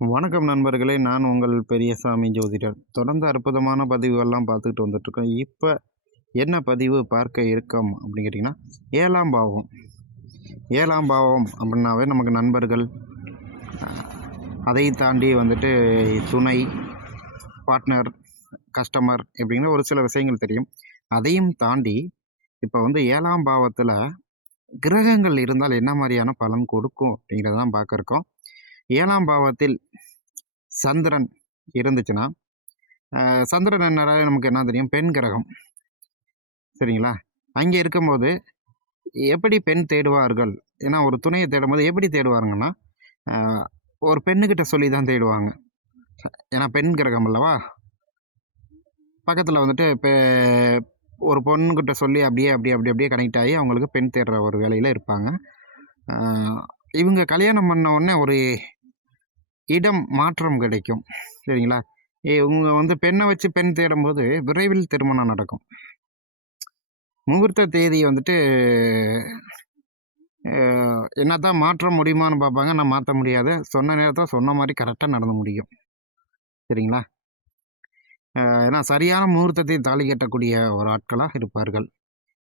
வணக்கம் நண்பர்களே, நான் உங்கள் பெரியசாமி ஜோதிடர். தொடர்ந்து அற்புதமான பதிவுகள்லாம் பார்த்துக்கிட்டு வந்துட்டுருக்கோம். இப்போ என்ன பதிவு பார்க்க இருக்கோம் அப்படின்னு கேட்டிங்கன்னா, 7ஆம் பாவம். 7ஆம் பாவம் அப்படின்னாவே நமக்கு நண்பர்கள், அதை தாண்டி வந்துட்டு துணை, பார்ட்னர், கஸ்டமர் இப்படிங்கிற ஒரு சில விஷயங்கள் தெரியும். அதையும் தாண்டி இப்போ 7ஆம் பாவத்தில் கிரகங்கள் இருந்தால் என்ன மாதிரியான பலன் கொடுக்கும் அப்படிங்கிறத தான் பார்க்க இருக்கோம். 7ஆம் பாவத்தில் சந்திரன் இருந்துச்சுன்னா, சந்திரன் என்னடாவே நமக்கு என்ன தெரியும்? பெண் கிரகம். சரிங்களா? அங்கே இருக்கும்போது எப்படி பெண் தேடுவார்கள்? ஏன்னா ஒரு துணைய தேடும்போது எப்படி தேடுவாருங்கன்னா, அ ஒரு பெண்ணுகிட்ட சொல்லி தான் தேடுவாங்க. ஏன்னா பெண் கிரகம் அல்லவா? பக்கத்தில வந்துட்டு ஒரு பொண்ணுகிட்ட சொல்லி அப்படியே கனெக்ட் ஆகி அவங்களுக்கு பெண் தேடுற ஒரு வேலையில இருப்பாங்க. அ இவங்க கல்யாணம் பண்ண உடனே ஒரு இடம் மாற்றம் கிடைக்கும். சரிங்களா? இவங்க பெண்ணை வச்சு பெண் தேடும்போது விரைவில் திருமணம் நடக்கும். முகூர்த்த தேதி வந்துட்டு என்னதான் மாற்ற முடியுமான்னு பார்ப்பாங்க. ஆனால் மாற்ற முடியாது. சொன்ன நேரத்தில் சொன்ன மாதிரி கரெக்டாக நடந்து முடியும். சரிங்களா? ஏன்னா சரியான முகூர்த்தத்தை தாலி கட்டக்கூடிய ஒரு ஆட்களாக இருப்பார்கள்.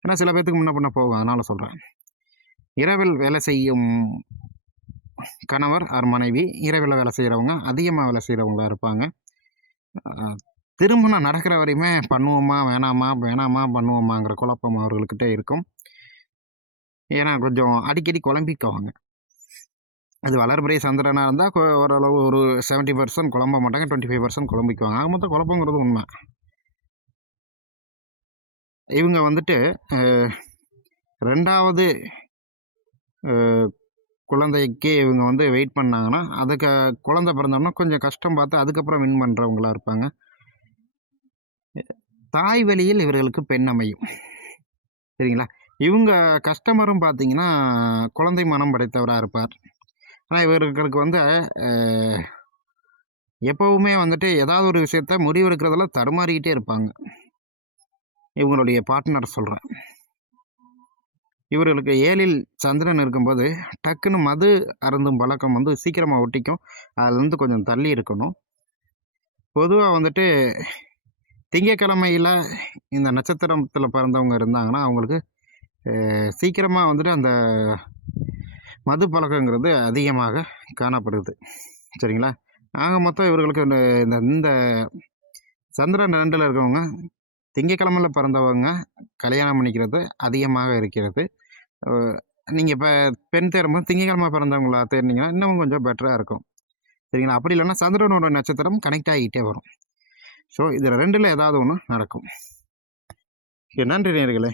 ஏன்னா சில பேர்த்துக்கு முன்ன பின்ன போகும். அதனால் சொல்கிறேன். இரவில் வேலை செய்யும் கணவர் ஆர் மனைவி, இரவில் வேலை செய்கிறவங்க அதிகமாக வேலை செய்கிறவங்களா இருப்பாங்க. திருமணம் நடக்கிற வரையுமே பண்ணுவோமா வேணாமா பண்ணுவோமாங்கிற குழப்பம் அவர்கள்கிட்ட இருக்கும். ஏன்னா கொஞ்சம் அடிக்கடி குழம்பிக்குவாங்க. அது வளர்பிறை சந்திரனாக இருந்தால் ஓரளவு ஒரு 70% குழம்ப மாட்டாங்க, 25% குழம்பிக்குவாங்க. ஆக மொத்தம் குழப்பங்கிறது உண்மை. இவங்க 2வது குழந்தைக்கு இவங்க வெயிட் பண்ணாங்கன்னா, அதுக்கு குழந்தை பிறந்தோன்னா கொஞ்சம் கஷ்டம் பார்த்து அதுக்கப்புறம் வின் பண்ணுறவங்களா இருப்பாங்க. தாய் வழியில் இவர்களுக்கு பெண் அமையும். சரிங்களா? இவங்க கஸ்டமரும் பார்த்தீங்கன்னா, குழந்தை மனம் படைத்தவராக இருப்பார். ஆனால் இவர்களுக்கு எப்போவுமே ஏதாவது ஒரு விஷயத்த முடிவெடுக்கிறதுல தடுமாறிக்கிட்டே இருப்பாங்க. இவங்களுடைய பார்ட்னர் சொல்கிறேன். இவர்களுக்கு 7ல் சந்திரன் இருக்கும்போது டக்குன்னு மது அருந்தும் பழக்கம் சீக்கிரமாக ஒட்டிக்கும். அதுலேருந்து கொஞ்சம் தள்ளி இருக்கணும். பொதுவாக திங்கக்கிழமையில் இந்த நட்சத்திரத்தில் பிறந்தவங்க இருந்தாங்கன்னா அவங்களுக்கு சீக்கிரமாக அந்த மது பழக்கங்கிறது அதிகமாக காணப்படுது. சரிங்களா? ஆக மொத்தம் இவர்களுக்கு இந்த சந்திரன் 2ல் இருக்கவங்க திங்கக்கிழமையில் பிறந்தவங்க கல்யாணம் பண்ணிக்கிறது அதிகமாக இருக்கிறது. நீங்கள் இப்போ பெண் தேடும்போது திங்கக்கிழமை பிறந்தவங்களா தேடினீங்கன்னா இன்னும் கொஞ்சம் பெட்டராக இருக்கும். சரிங்களா? அப்படி இல்லைன்னா சந்திரனோட நட்சத்திரம் கனெக்ட் ஆகிக்கிட்டே வரும். ஸோ இதில் 2ல் ஏதாவது ஒன்று நடக்கும். நன்றி நேயர்களே.